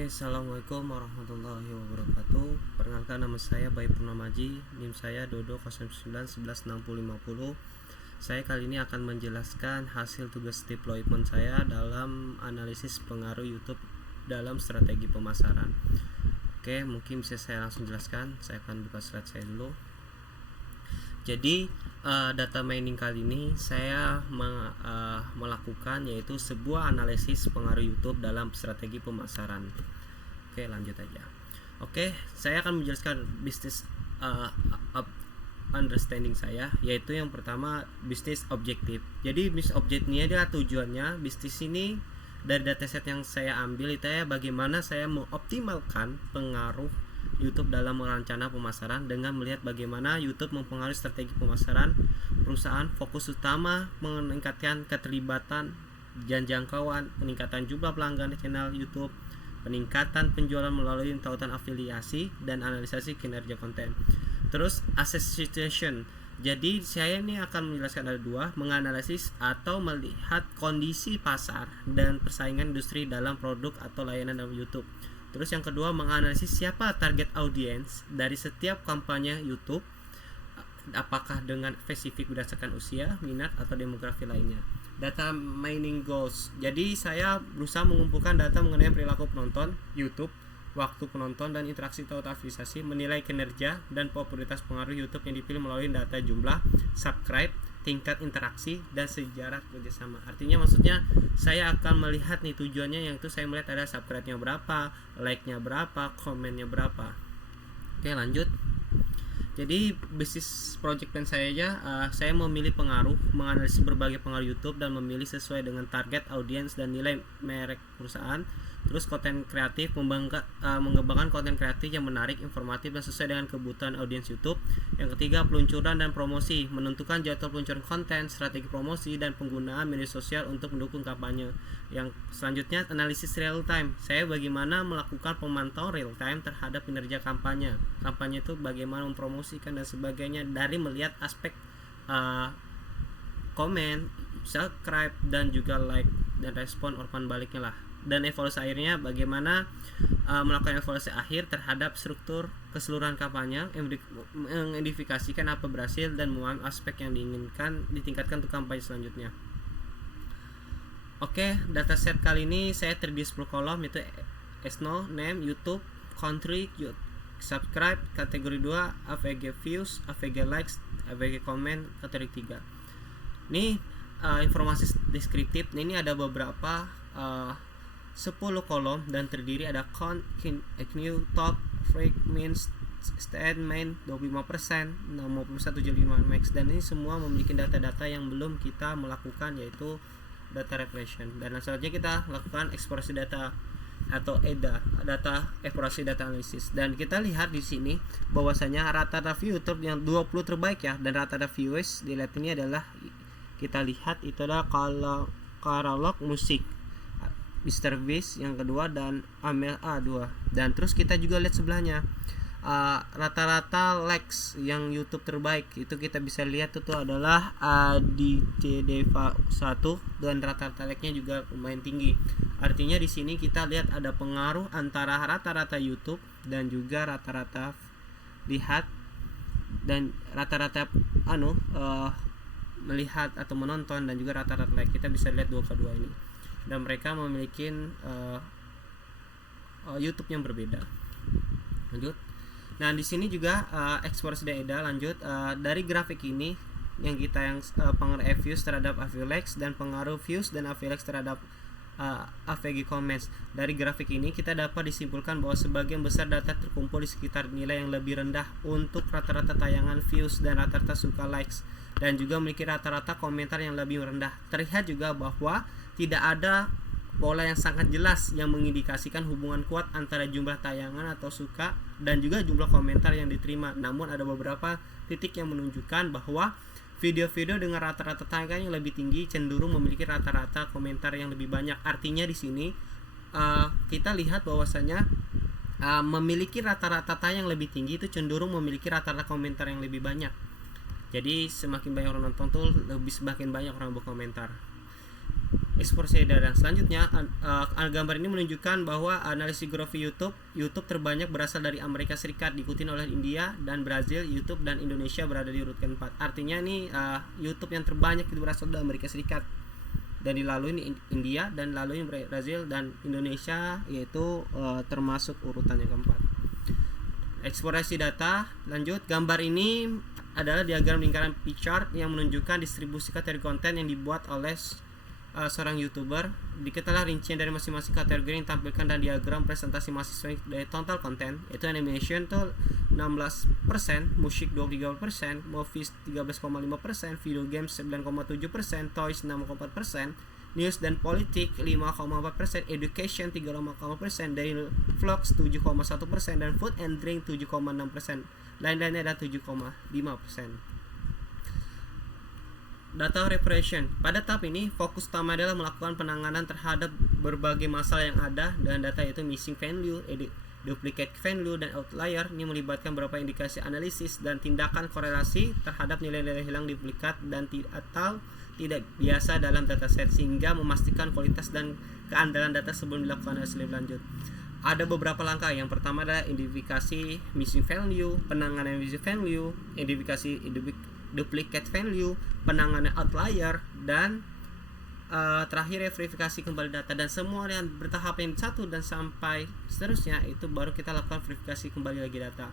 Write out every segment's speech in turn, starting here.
Oke, assalamualaikum warahmatullahi wabarakatuh. Perkenalkan, nama saya Bayi Purnamaji, NIM saya Dodo 09116050. Saya kali ini akan menjelaskan hasil tugas deployment saya dalam analisis pengaruh YouTube dalam strategi pemasaran. Oke, mungkin bisa saya langsung jelaskan. Saya akan buka slide saya dulu. Jadi data mining kali ini saya melakukan yaitu sebuah analisis pengaruh YouTube dalam strategi pemasaran. Oke, lanjut aja. Oke, saya akan menjelaskan bisnis understanding saya, yaitu yang pertama bisnis objektif. Jadi bisnis objektifnya adalah tujuannya bisnis ini dari dataset yang saya ambil itu ya, bagaimana saya mengoptimalkan pengaruh YouTube dalam rencana pemasaran dengan melihat bagaimana YouTube mempengaruhi strategi pemasaran perusahaan. Fokus utama meningkatkan keterlibatan dan jangkauan, peningkatan jumlah pelanggan channel YouTube, peningkatan penjualan melalui tautan afiliasi, dan analisasi kinerja konten. Terus assess situation. Jadi saya ini akan menjelaskan ada dua, menganalisis atau melihat kondisi pasar dan persaingan industri dalam produk atau layanan dalam YouTube. Terus yang kedua, menganalisis siapa target audience dari setiap kampanye YouTube, apakah dengan spesifik berdasarkan usia, minat, atau demografi lainnya. Data mining goals. Jadi saya berusaha mengumpulkan data mengenai perilaku penonton YouTube, waktu penonton, dan interaksi atau afiliasi, menilai kinerja dan popularitas pengaruh YouTube yang dipilih melalui data jumlah subscribe, tingkat interaksi, dan sejarah kerjasama. Artinya maksudnya saya akan melihat nih tujuannya, yang itu saya melihat ada subscribe-nya berapa, like-nya berapa, komennya berapa. Oke, lanjut. Jadi bisnis project plan saya memilih pengaruh, menganalisis berbagai pengaruh YouTube dan memilih sesuai dengan target audiens dan nilai merek perusahaan. Terus konten kreatif, mengembangkan konten kreatif yang menarik, informatif, dan sesuai dengan kebutuhan audiens YouTube. Yang ketiga, peluncuran dan promosi, menentukan jadwal peluncuran konten, strategi promosi, dan penggunaan media sosial untuk mendukung kampanye. Yang selanjutnya, analisis real time. Saya bagaimana melakukan pemantauan real time terhadap kinerja kampanye. Kampanye itu bagaimana mempromosikan dan sebagainya dari melihat aspek komen, subscribe, dan juga like dan respon umpan baliknya lah. Dan evaluasi akhirnya bagaimana melakukan evaluasi akhir terhadap struktur keseluruhan kampanye, mengidentifikasikan apa berhasil dan mengambil aspek yang diinginkan ditingkatkan untuk kampanye selanjutnya. Oke, dataset kali ini saya terdiri 10 kolom, yaitu SNO, name, YouTube, country, subscribe, kategori 2, AVG views, AVG likes, AVG comment, kategori 3. Ini informasi deskriptif. Ini ada beberapa 10 kolom dan terdiri ada count, new, top, freak, means, stand, main 25%, 6175 max, dan ini semua memiliki data-data yang belum kita melakukan, yaitu data regression. Dan selanjutnya kita lakukan eksplorasi data atau EDA, data eksplorasi data analisis. Dan kita lihat di sini bahwasanya rata-rata view YouTube yang 20 terbaik ya, dan rata-rata viewers dilihat ini adalah, kita lihat itu adalah katalog musik Mr. Beast yang kedua dan Amel A2. Dan terus kita juga lihat sebelahnya rata-rata likes yang YouTube terbaik itu kita bisa lihat itu adalah ADCDV 1 dan rata-rata like-nya juga lumayan tinggi. Artinya di sini kita lihat ada pengaruh antara rata-rata YouTube dan juga rata-rata lihat dan rata-rata melihat atau menonton dan juga rata-rata like. Kita bisa lihat kedua ini, dan mereka memiliki YouTube yang berbeda. Lanjut. Nah, di sini juga eksplorasi data. Lanjut. Dari grafik ini yang pengaruh views terhadap AVG likes dan pengaruh views dan AVG likes terhadap AVG comments. Dari grafik ini kita dapat disimpulkan bahwa sebagian besar data terkumpul di sekitar nilai yang lebih rendah untuk rata-rata tayangan views dan rata-rata suka likes, dan juga memiliki rata-rata komentar yang lebih rendah. Terlihat juga bahwa tidak ada pola yang sangat jelas yang mengindikasikan hubungan kuat antara jumlah tayangan atau suka dan juga jumlah komentar yang diterima. Namun ada beberapa titik yang menunjukkan bahwa video-video dengan rata-rata tayangan yang lebih tinggi cenderung memiliki rata-rata komentar yang lebih banyak. Artinya di sini kita lihat bahwasanya memiliki rata-rata tayang lebih tinggi itu cenderung memiliki rata-rata komentar yang lebih banyak. Jadi semakin banyak orang nonton tuh semakin banyak orang berkomentar. eksplorasi data. Selanjutnya gambar ini menunjukkan bahwa analisis growth YouTube terbanyak berasal dari Amerika Serikat, diikuti oleh India dan Brazil. YouTube dan Indonesia berada di urutan keempat. Artinya ini YouTube yang terbanyak itu berasal dari Amerika Serikat, dan dilalui India, dan lalu Brazil dan Indonesia, yaitu termasuk urutan yang keempat. Eksplorasi data. Lanjut, gambar ini adalah diagram lingkaran pie chart yang menunjukkan distribusi kategori konten yang dibuat oleh seorang YouTuber. Diketahui rincian dari masing-masing kategori yang ditampilkan dan diagram presentasi mahasiswa dari total konten, yaitu animation tuh 16%, musik 23%, movies 13,5%, video games 9,7%, toys 6,4%, news dan politik 5,4%, education 3,4%, daily vlogs 7,1%, dan food and drink 7,6%. Lain-lainnya ada 7,5%. Data repression. Pada tahap ini, fokus utama adalah melakukan penanganan terhadap berbagai masalah yang ada dan data, yaitu missing value, duplicate value, dan outlier. Ini melibatkan beberapa indikasi analisis dan tindakan korelasi terhadap nilai-nilai hilang, duplikat, dan atau tidak biasa dalam dataset, sehingga memastikan kualitas dan keandalan data sebelum dilakukan analisis lebih lanjut. Ada beberapa langkah. Yang pertama adalah identifikasi missing value, penanganan missing value, identifikasi duplicate value, penanganan outlier, dan terakhir verifikasi kembali data. Dan semua yang bertahap yang satu dan sampai seterusnya itu baru kita lakukan verifikasi kembali lagi data.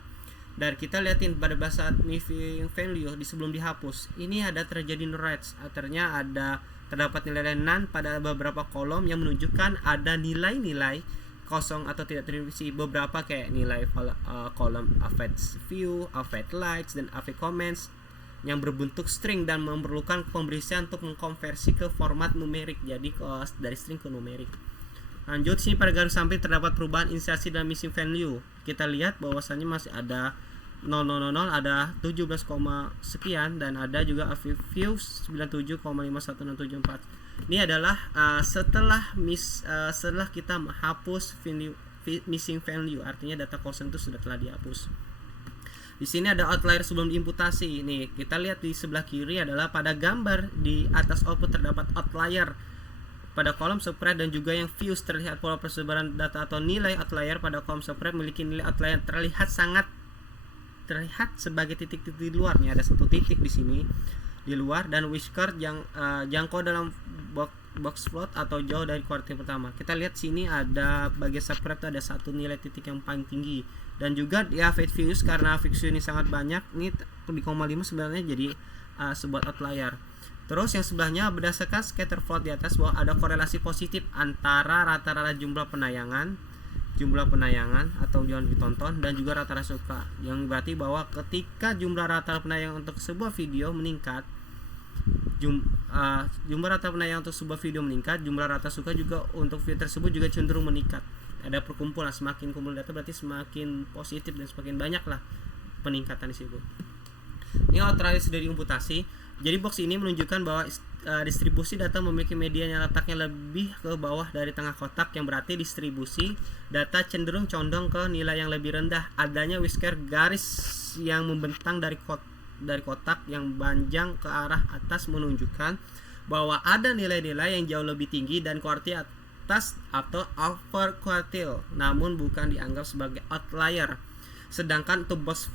Dan kita lihatin pada bahasa missing value di sebelum dihapus ini ada terjadi noise, artinya ada terdapat nilai none pada beberapa kolom yang menunjukkan ada nilai-nilai kosong atau tidak terisi. Beberapa kayak nilai kolom affect view, affect likes, dan affect comments yang berbentuk string dan memerlukan pemberisian untuk mengkonversi ke format numerik, jadi dari string ke numerik. Lanjut, sini pada garis samping terdapat perubahan insersi dan missing value. Kita lihat bahwasannya masih ada 0000, ada 17, sekian, dan ada juga views 97,51674. Ini adalah setelah kita menghapus missing value, artinya data kosong itu sudah telah dihapus. Di sini ada outlier sebelum diimputasi. Nih, kita lihat di sebelah kiri adalah pada gambar di atas output terdapat outlier pada kolom subscribe, dan juga yang views terlihat pola persebaran data atau nilai outlier pada kolom subscribe memiliki nilai outlier terlihat sebagai titik-titik di luarnya. Ada satu titik di sini di luar, dan whisker yang jangkau dalam box plot atau jauh dari kuartil pertama. Kita lihat sini ada bagi subscribe ada satu nilai titik yang paling tinggi, dan juga di affect views karena views ini sangat banyak, ini 0,5 sebenarnya jadi sebuah outlier. Terus yang sebelahnya berdasarkan scatter plot di atas bahwa ada korelasi positif antara rata-rata jumlah penayangan atau yang ditonton dan juga rata-rata suka, yang berarti bahwa ketika jumlah rata-rata penayangan untuk sebuah video meningkat, jumlah rata penayangan untuk sebuah video meningkat, jumlah rata suka juga untuk video tersebut juga cenderung meningkat. Ada perkumpulan, semakin kumpul data berarti semakin positif dan semakin banyak lah peningkatan di situ. Ini terakhir dari imputasi. Jadi box ini menunjukkan bahwa distribusi data memiliki media yang letaknya lebih ke bawah dari tengah kotak, yang berarti distribusi data cenderung condong ke nilai yang lebih rendah. Adanya whisker garis yang membentang dari kotak yang panjang ke arah atas menunjukkan bahwa ada nilai-nilai yang jauh lebih tinggi dan kuartil atas atau upper quartile, namun bukan dianggap sebagai outlier. Sedangkan untuk box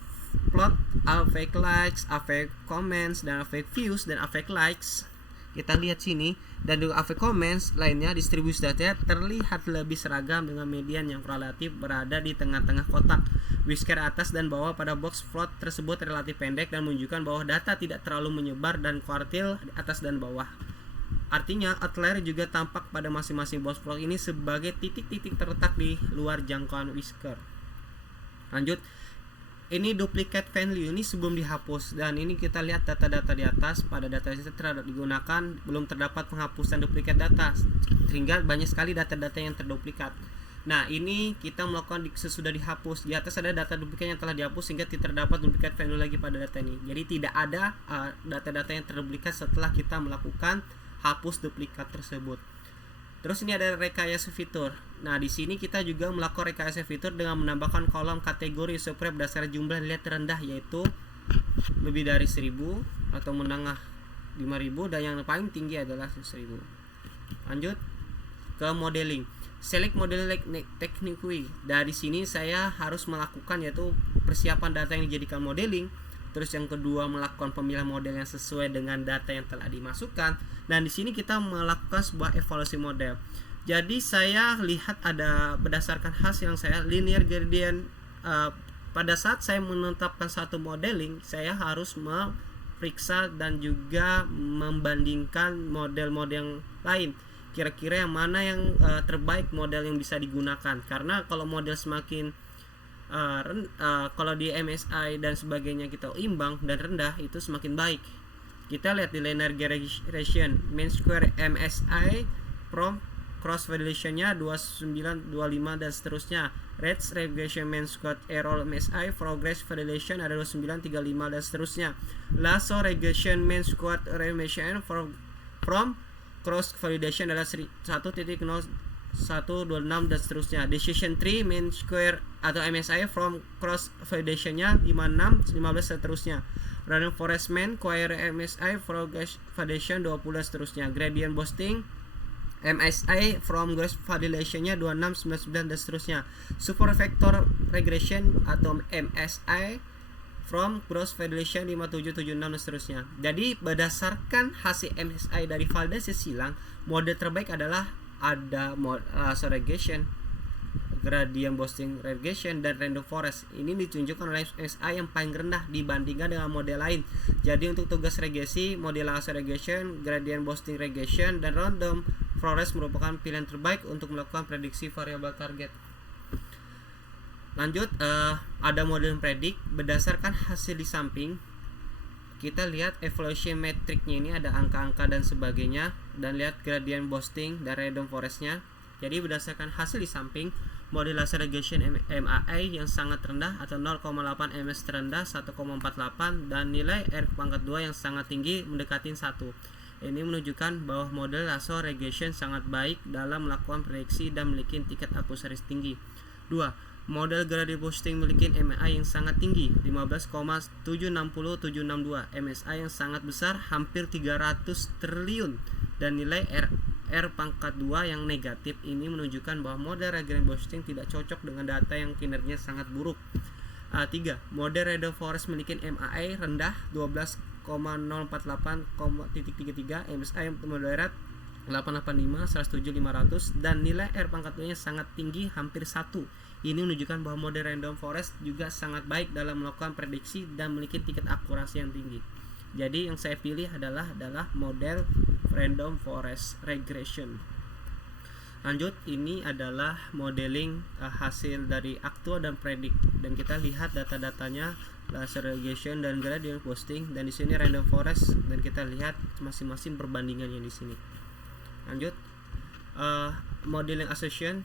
plot, affect likes, affect comments, dan affect views dan affect likes, kita lihat sini, dan juga affect comments lainnya, distribusi data terlihat lebih seragam dengan median yang relatif berada di tengah-tengah kotak. Whisker atas dan bawah pada box plot tersebut relatif pendek dan menunjukkan bahwa data tidak terlalu menyebar, dan kuartil di atas dan bawah. Artinya outlier juga tampak pada masing-masing box plot ini sebagai titik-titik terletak di luar jangkauan whisker. Lanjut, ini duplicate value ini sebelum dihapus, dan ini kita lihat data-data di atas. Pada data yang terdapat digunakan belum terdapat penghapusan duplicate data, sehingga banyak sekali data-data yang terduplikat. Nah, ini kita melakukan sesudah dihapus. Di atas ada data duplikat yang telah dihapus sehingga tidak terdapat duplicate value lagi pada data ini. Jadi tidak ada data-data yang terduplikat setelah kita melakukan hapus duplikat tersebut. Terus ini ada rekayasa fitur. Nah, di sini kita juga melakukan rekayasa fitur dengan menambahkan kolom kategori subscribe berdasarkan jumlah nilai terendah, yaitu lebih dari 1000 atau menengah 5000, dan yang paling tinggi adalah 1000. Lanjut ke modeling. Select modeling technique. Dari sini saya harus melakukan yaitu persiapan data yang dijadikan modeling. Terus yang kedua melakukan pemilihan model yang sesuai dengan data yang telah dimasukkan. Dan di sini kita melakukan sebuah evaluasi model. Jadi saya lihat ada berdasarkan hasil yang saya linear gradient. Pada saat saya menetapkan satu modeling, saya harus memeriksa dan juga membandingkan model-model yang lain. Kira-kira yang mana yang terbaik model yang bisa digunakan, karena kalau model semakin kalau di MSI dan sebagainya kita imbang dan rendah, itu semakin baik. Kita lihat di linear regression mean square MSI from cross validation-nya 29, 25 dan seterusnya. Rate regression mean square error MSI progress validation ada 29, 35 dan seterusnya. Lasso regression mean square regression from cross validation adalah 1.0126 dan seterusnya. Decision tree mean square atau MSI from cross validation-nya 56, 15 dan seterusnya. Random forest mean square MSI progress validation 20 dan seterusnya. Gradient boosting MSI from cross validation-nya 26, 99 dan seterusnya. Super vector regression atau MSI from cross validation 57, 76 dan seterusnya. Jadi berdasarkan hasil MSI dari validasi silang, model terbaik adalah ada lasso regression, gradient boosting regression, dan random forest. Ini ditunjukkan oleh MSI yang paling rendah dibandingkan dengan model lain. Jadi untuk tugas regresi, model lasso regression, gradient boosting regression, dan random forest merupakan pilihan terbaik untuk melakukan prediksi variabel target. Lanjut, ada model predik berdasarkan hasil di samping. Kita lihat evaluation metricnya, ini ada angka-angka dan sebagainya, dan lihat gradient boosting dan random forestnya. Jadi berdasarkan hasil di samping, model lasso regression MAI yang sangat rendah atau 0,8 ms terendah 1,48 dan nilai R pangkat 2 yang sangat tinggi mendekati 1. Ini menunjukkan bahwa model lasso regression sangat baik dalam melakukan prediksi dan memiliki tingkat akurasi tinggi. 2. Model gradient boosting memiliki MSI yang sangat tinggi 15,760762, MSI yang sangat besar hampir 300 triliun, dan nilai R pangkat 2 yang negatif. Ini menunjukkan bahwa model gradient boosting tidak cocok dengan data yang kinerjanya sangat buruk. 3. Model random forest memiliki MAI rendah 12,048,33, MSI moderat 885, 107, 500, dan nilai R pangkat 2 nya sangat tinggi hampir 1. Ini menunjukkan bahwa model random forest juga sangat baik dalam melakukan prediksi dan memiliki tingkat akurasi yang tinggi. Jadi yang saya pilih adalah model random forest regression. Lanjut, ini adalah modeling hasil dari aktual dan predik, dan kita lihat data-datanya lasso regression dan gradient boosting, dan di sini random forest, dan kita lihat masing-masing perbandingannya di sini. Lanjut, modeling assumption.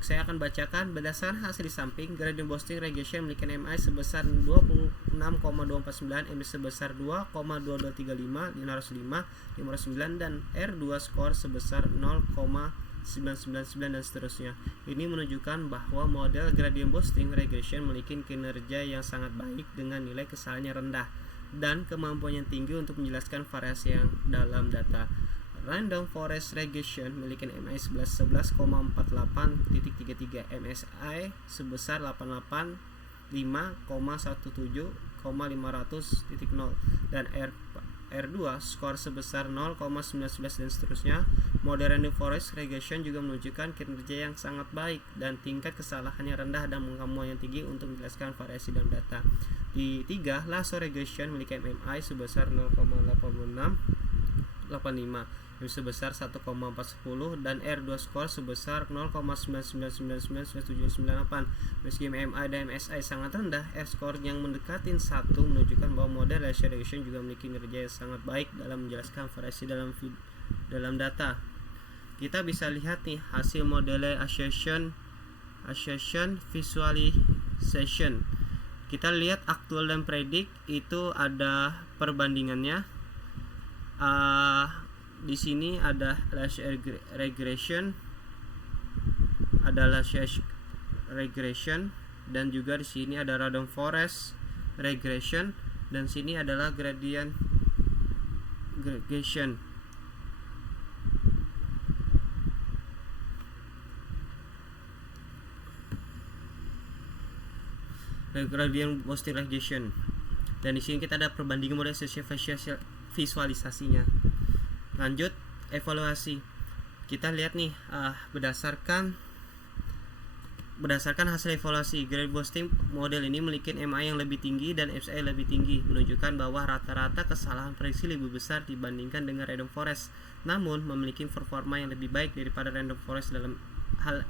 Saya akan bacakan. Berdasarkan hasil di samping, gradient boosting regression memiliki MI sebesar 26,249, MI sebesar 2,2235, 505, 509, dan R2 skor sebesar 0,999 dan seterusnya. Ini menunjukkan bahwa model gradient boosting regression memiliki kinerja yang sangat baik dengan nilai kesalahannya rendah dan kemampuan yang tinggi untuk menjelaskan variasi yang dalam data. Random forest regression memiliki MSI 11,48,33, MSI sebesar 885,17,500.0 dan R2 skor sebesar 0,911 dan seterusnya. Model random forest regression juga menunjukkan kinerja yang sangat baik dan tingkat kesalahannya rendah dan kemampuan yang tinggi untuk menjelaskan variasi dalam data. Di 3, lasso regression memiliki MI sebesar 0,8685, sebesar 1,410, dan R2 skor sebesar 0,9999998. Meski MI dan MSI sangat rendah, R skor yang mendekati 1 menunjukkan bahwa model lasso regression juga memiliki kinerja yang sangat baik dalam menjelaskan variasi dalam data. Kita bisa lihat nih hasil model assertion visualization. Kita lihat aktual dan predik itu ada perbandingannya. Di sini ada lasso regression, dan juga di sini ada random forest regression, dan sini adalah gradient regression. gradient boosting regression. Dan di sini kita ada perbandingan model sosial visualisasinya. Lanjut evaluasi. Kita lihat nih berdasarkan hasil evaluasi, gradient boosting model ini memiliki MI yang lebih tinggi dan FSI lebih tinggi, menunjukkan bahwa rata-rata kesalahan prediksi lebih besar dibandingkan dengan random forest, namun memiliki performa yang lebih baik daripada random forest dalam hal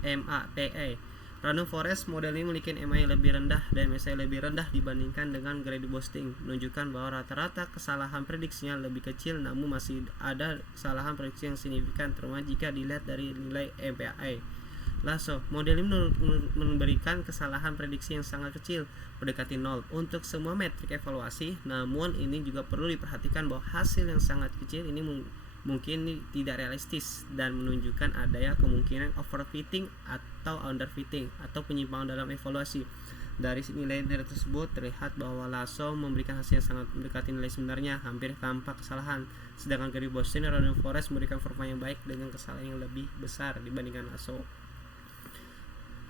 MAPE. Random forest model ini memiliki MI yang lebih rendah dan MSI lebih rendah dibandingkan dengan gradient boosting, menunjukkan bahwa rata-rata kesalahan prediksinya lebih kecil, namun masih ada kesalahan prediksi yang signifikan, terutama jika dilihat dari nilai MPAE. Lasso model ini memberikan kesalahan prediksi yang sangat kecil, mendekati 0 untuk semua metrik evaluasi. Namun ini juga perlu diperhatikan bahwa hasil yang sangat kecil ini mungkin tidak realistis dan menunjukkan adanya kemungkinan overfitting atau underfitting atau penyimpangan dalam evaluasi. Dari nilai-nilai tersebut terlihat bahwa Lasso memberikan hasil yang sangat mendekati nilai sebenarnya, hampir tanpa kesalahan, sedangkan gradient boosting dan random forest memberikan performa yang baik dengan kesalahan yang lebih besar dibandingkan Lasso.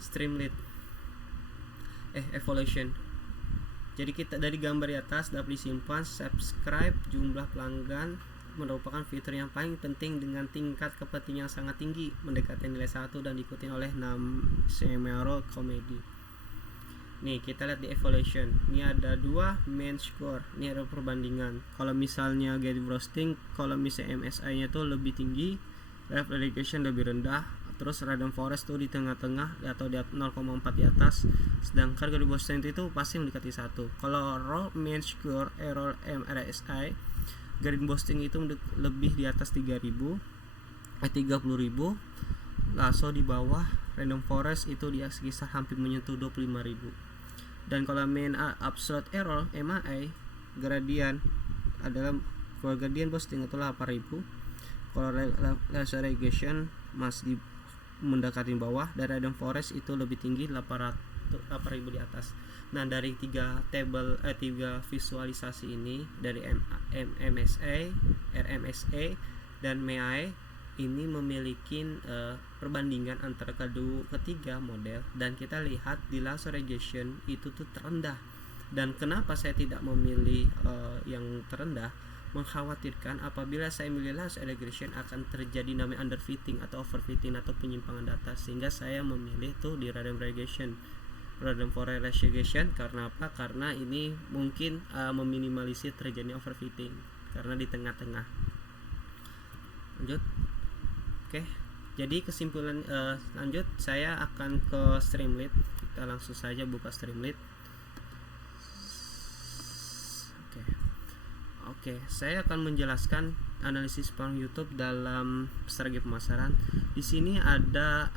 Streamlit evaluation. Jadi kita dari gambar di atas dapat disimpan subscribe jumlah pelanggan merupakan fitur yang paling penting dengan tingkat kepentingan sangat tinggi, mendekati nilai 1 dan diikuti oleh 6 scenario komedi. Nih kita lihat di evaluation. Ini ada 2 main score. Ini ada perbandingan. Kalau misalnya gradient boosting, kalau misalnya MSI-nya tuh lebih tinggi, left regression lebih rendah, terus random forest tuh di tengah-tengah atau di 0,4 di atas, sedangkan gradient boosting itu pasti mendekati 1. Kalau raw mean score error MRSI, gradient boosting itu lebih di atas 30.000, Lasso di bawah, random forest itu di sekitar hampir menyentuh 25.000. Dan kalau mean absolute error MAI, gradient adalah gradient boosting itu 8.000. Kalau laser regression masih mendekati bawah, dan random forest itu lebih tinggi 8.000 di atas. Nah, dari tiga visualisasi ini, dari MSA, RMSA dan MEI ini memiliki perbandingan antara ketiga model, dan kita lihat di laser regression itu tuh terendah. Dan kenapa saya tidak memilih yang terendah? Mengkhawatirkan apabila saya memilih laser regression akan terjadi namanya underfitting atau overfitting atau penyimpangan data, sehingga saya memilih tuh di random regression, random forest regression. Karena apa? Karena ini mungkin meminimalisir terjadinya overfitting karena di tengah-tengah. Lanjut. Oke, jadi kesimpulan lanjut, saya akan ke Streamlit. Kita langsung saja buka Streamlit. Oke, saya akan menjelaskan analisis peluang YouTube dalam strategi pemasaran. Di sini ada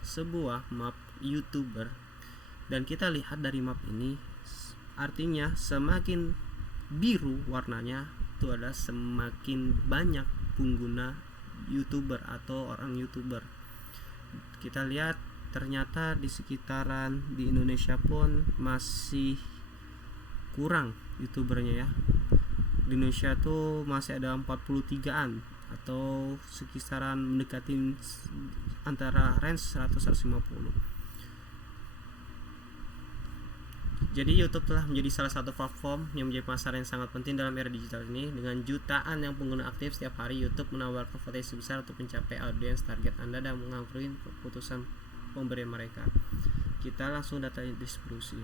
sebuah map YouTuber, dan kita lihat dari map ini, artinya semakin biru warnanya itu adalah semakin banyak pengguna YouTuber atau orang YouTuber. Kita lihat ternyata di sekitaran di Indonesia pun masih kurang YouTubernya ya. Di Indonesia tuh masih ada 43-an atau sekitaran mendekati antara range 100-150. Jadi YouTube telah menjadi salah satu platform yang menjadi pasar yang sangat penting dalam era digital ini. Dengan jutaan yang pengguna aktif setiap hari, YouTube menawarkan potensi besar untuk mencapai audiens target Anda dan mengakhiri keputusan pemberian mereka. Kita langsung data distribusi.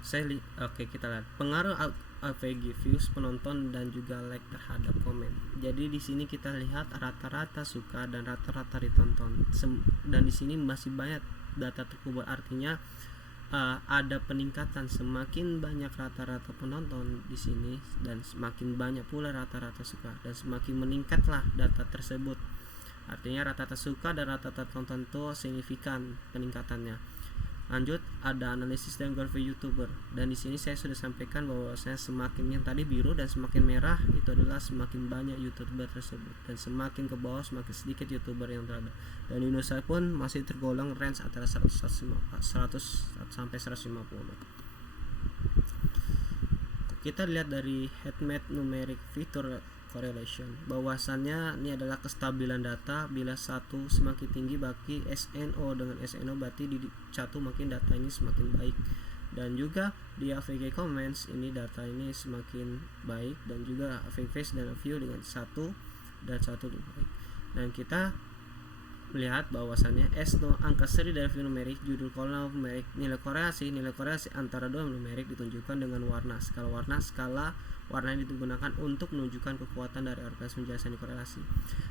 Kita lihat pengaruh AVG, views, penonton, dan juga like terhadap komen. Jadi di sini kita lihat rata-rata suka dan rata-rata ditonton. Dan di sini masih banyak data terkubur, artinya ada peningkatan. Semakin banyak rata-rata penonton di sini dan semakin banyak pula rata-rata suka, dan semakin meningkatlah data tersebut. Artinya rata-rata suka dan rata-rata tonton itu signifikan peningkatannya. Lanjut, ada analisis demografi YouTuber, dan di sini saya sudah sampaikan bahwa saya semakin yang tadi biru dan semakin merah itu adalah semakin banyak YouTuber tersebut, dan semakin ke bawah semakin sedikit YouTuber yang terada. Dan di Indonesia pun masih tergolong range antara 100 sampai 150. Kita lihat dari heat map numeric fitur correlation. Bahwasannya ini adalah kestabilan data, bila satu semakin tinggi bagi SNO dengan SNO berarti di satu makin data ini semakin baik. Dan juga di AVG comments ini data ini semakin baik, dan juga AVG face dan view dengan satu dan satu lebih baik. Dan kita melihat bahwasannya S0 angka seri dari view numerik, judul kolom numerik, nilai korelasi antara dua numerik ditunjukkan dengan warna. Skala warna yang digunakan untuk menunjukkan kekuatan dari organisme penjelasan korelasi.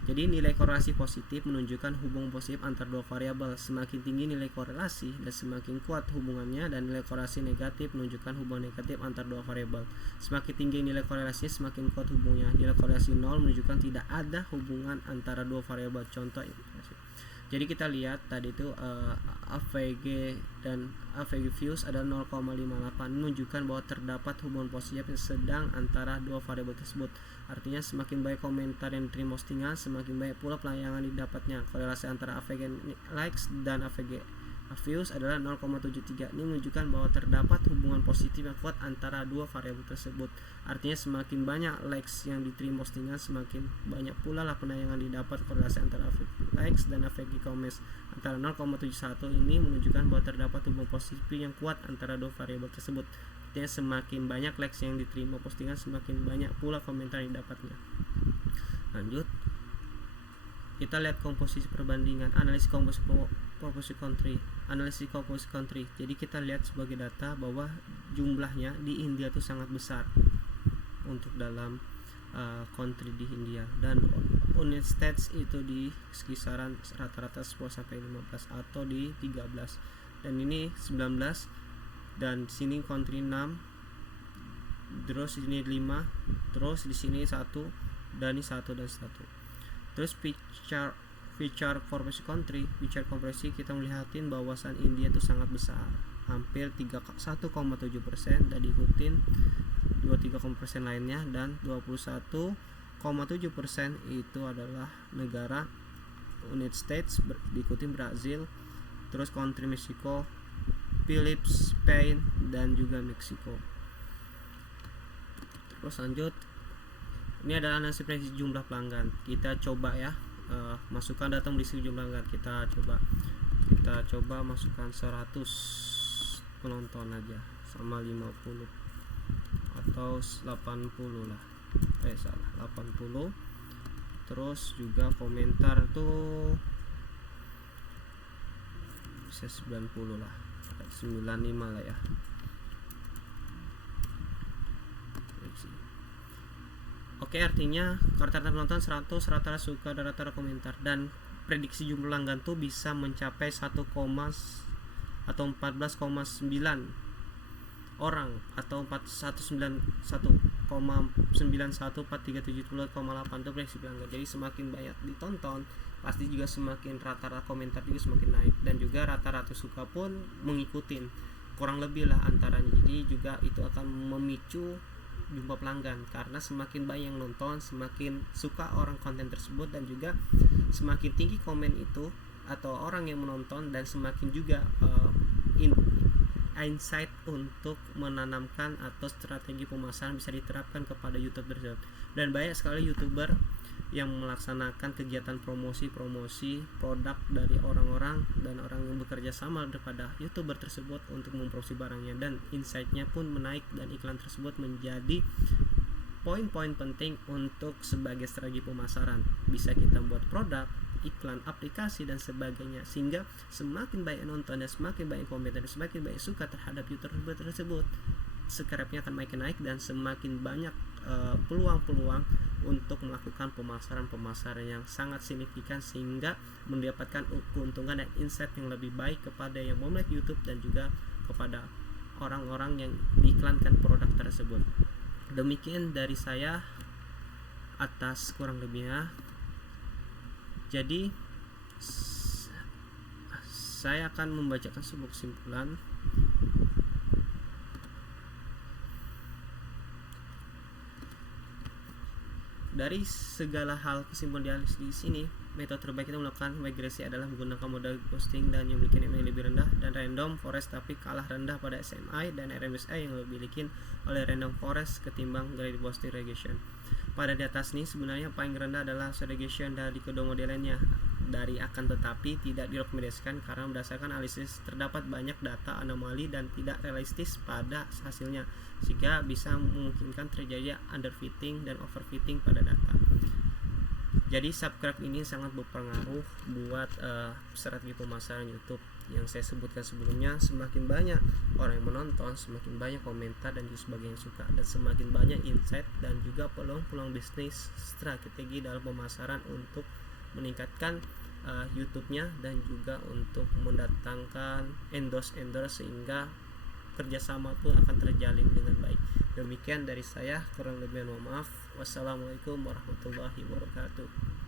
Jadi nilai korelasi positif menunjukkan hubungan positif antara dua variabel. Semakin tinggi nilai korelasi dan semakin kuat hubungannya, dan nilai korelasi negatif menunjukkan hubungan negatif antara dua variabel. Semakin tinggi nilai korelasi semakin kuat hubungannya. Nilai korelasi 0 menunjukkan tidak ada hubungan antara dua variabel. Contoh jadi kita lihat tadi itu AVG dan AVG views ada 0,58 menunjukkan bahwa terdapat hubungan positif yang sedang antara dua variabel tersebut. Artinya semakin baik komentar yang diterima postingan, semakin baik pula pelayangan didapatnya. Korelasi antara AVG likes dan AVG views adalah 0,73. Ini menunjukkan bahwa terdapat hubungan positif yang kuat antara dua variabel tersebut. Artinya semakin banyak likes yang diterima postingan, semakin banyak pula lah penayangan didapat. Korelasi antara AVG likes dan AVG comments antara 0,71 ini menunjukkan bahwa terdapat hubungan positif yang kuat antara dua variabel tersebut. Artinya semakin banyak likes yang diterima postingan, semakin banyak pula komentar yang didapatnya. Lanjut, kita lihat komposisi perbandingan, analisis komposisi country. Jadi kita lihat sebagai data bahwa jumlahnya di India itu sangat besar untuk dalam country di India, dan United States itu di kisaran rata-rata 10 sampai 15 atau di 13, dan ini 19, dan sini country 6, terus di sini 5, terus di sini 1, dan ini 1 dan 1. Terus feature kompresi kita melihatin bahwasan India itu sangat besar, hampir 1,7%, dan diikutin 23% lainnya, dan 21,7% itu adalah negara United States, diikuti Brazil, terus country Meksiko, Philippines, Spain, dan juga Meksiko. Terus lanjut, ini adalah analisis prediksi jumlah pelanggan. Kita coba ya, masukkan data prediksi jumlah pelanggan. Kita coba masukkan 100 penonton aja sama 50 atau 80 lah. 80. Terus juga komentar tuh bisa 90 lah. 95 lah ya. Oke, artinya rata-rata penonton 100, rata-rata suka dan rata-rata komentar, dan prediksi jumlah pelanggan tuh bisa mencapai 1, atau 14,9 orang atau 191,91437,8 itu prediksi pelanggan. Jadi semakin banyak ditonton, pasti juga semakin rata-rata komentar juga semakin naik, dan juga rata-rata suka pun mengikutin kurang lebih lah antaranya. Jadi juga itu akan memicu jumlah pelanggan, karena semakin banyak yang nonton, semakin suka orang konten tersebut, dan juga semakin tinggi komen itu atau orang yang menonton, dan semakin juga insight untuk menanamkan atau strategi pemasaran bisa diterapkan kepada YouTube tersebut. Dan banyak sekali YouTuber yang melaksanakan kegiatan promosi produk dari orang-orang dan orang yang bekerja sama daripada YouTuber tersebut untuk mempromosi barangnya, dan insight-nya pun menaik, dan iklan tersebut menjadi poin-poin penting untuk sebagai strategi pemasaran. Bisa kita buat produk, iklan, aplikasi, dan sebagainya, sehingga semakin banyak nonton dan semakin banyak komentar dan semakin banyak suka terhadap YouTuber tersebut, subscribe-nya akan makin naik, dan semakin banyak peluang-peluang untuk melakukan pemasaran yang sangat signifikan, sehingga mendapatkan keuntungan dan insight yang lebih baik kepada yang memiliki YouTube dan juga kepada orang-orang yang diiklankan produk tersebut. Demikian dari saya atas kurang lebihnya. Jadi saya akan membacakan sebuah kesimpulan. Dari segala hal kesimpulan di sini, metode terbaik kita melakukan migrasi adalah menggunakan modal ghosting dan yang memiliki MA lebih rendah, dan random forest tapi kalah rendah pada SMI dan RMSI yang lebih dimiliki oleh random forest ketimbang gradient boosting regression. pada di atas ini sebenarnya paling rendah adalah segregation dari kedua modelnya dari akan tetapi tidak direkomendasikan karena berdasarkan analisis terdapat banyak data anomali dan tidak realistis pada hasilnya sehingga bisa memungkinkan terjadi underfitting dan overfitting pada data. Jadi subscribe ini sangat berpengaruh buat strategi pemasaran YouTube yang saya sebutkan sebelumnya. Semakin banyak orang yang menonton, semakin banyak komentar dan juga sebagainya suka, dan semakin banyak insight dan juga peluang-peluang bisnis strategi dalam pemasaran untuk meningkatkan YouTube-nya dan juga untuk mendatangkan endorse sehingga kerjasama pun akan terjalin dengan baik. Demikian dari saya, kurang lebih mohon maaf. Wassalamualaikum warahmatullahi wabarakatuh.